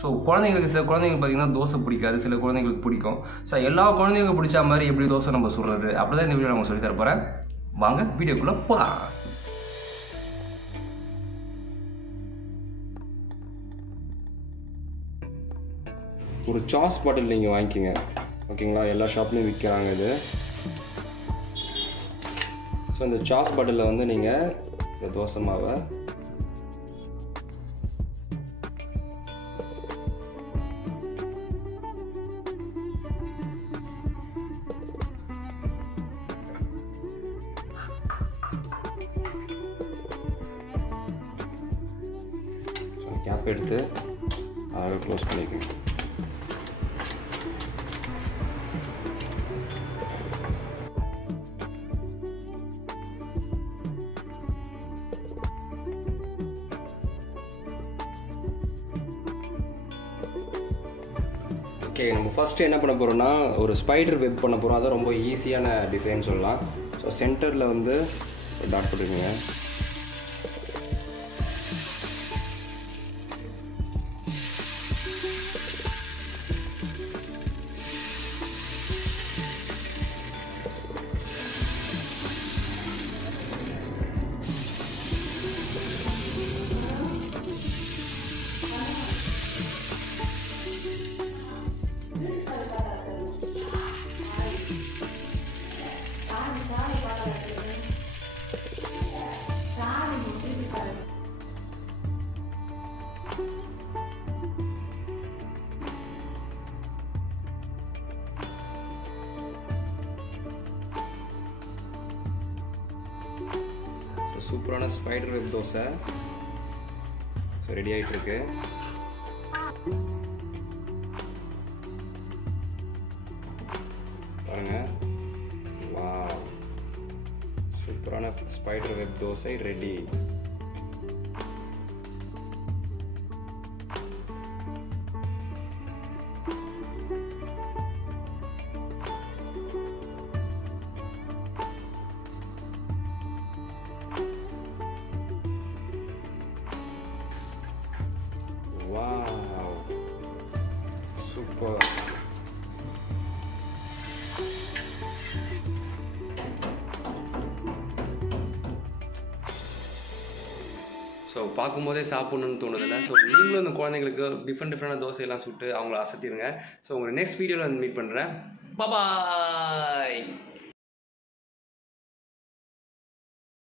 So குழந்தைங்களுக்கு சில குழந்தைங்களுக்கு பார்த்தீங்கன்னா தோசை பிடிக்காது, சில குழந்தைங்களுக்கு பிடிக்கும். ஸோ எல்லா குழந்தைங்களுக்கும் பிடிச்ச மாதிரி எப்படி தோசை நம்ம சுடுறது அப்படி தான் இந்த வீடியோ நம்ம சொல்லி தரப்போகிறேன். வாங்க வீடியோக்குள்ளே போகலாம். ஒரு சாஸ் பாட்டில் நீங்கள் வாங்கிக்கிங்க, ஓகேங்களா? எல்லா ஷாப்லேயும் விற்கிறாங்க இது. ஸோ இந்த சாஸ் பாட்டிலில் வந்து நீங்கள் இந்த தோசை மாவை கேப் எடுத்து அதை க்ளோஸ் பண்ணிக்கோங்க. ஓகே, நம்ம ஃபஸ்ட்டு என்ன பண்ண போகிறோம்னா ஒரு ஸ்பைடர் வெப் பண்ண போகிறோம். அது ரொம்ப ஈஸியான டிசைன் சொல்லலாம். ஸோ சென்டரில் வந்து டாட் போட்டுருங்க. சூப்பரான ஸ்பைடர் வெப் தோசை ரெடி ஆகிட்டு இருக்கு. பாருங்க, வாவ், சூப்பரான spider web dosa ready. Wow, super. So பார்க்கும்போதே சாப்பிட்ணுன்னு தோணுதில்ல. ஸோ நீங்களும் அந்த குழந்தைங்களுக்கு டிஃப்ரெண்டான தோசையெல்லாம் சுட்டு அவங்கள அசத்திடுங்க. ஸோ உங்களை நெக்ஸ்ட் வீடியோவில் வந்து மீட் பண்ணுறேன். பாய்.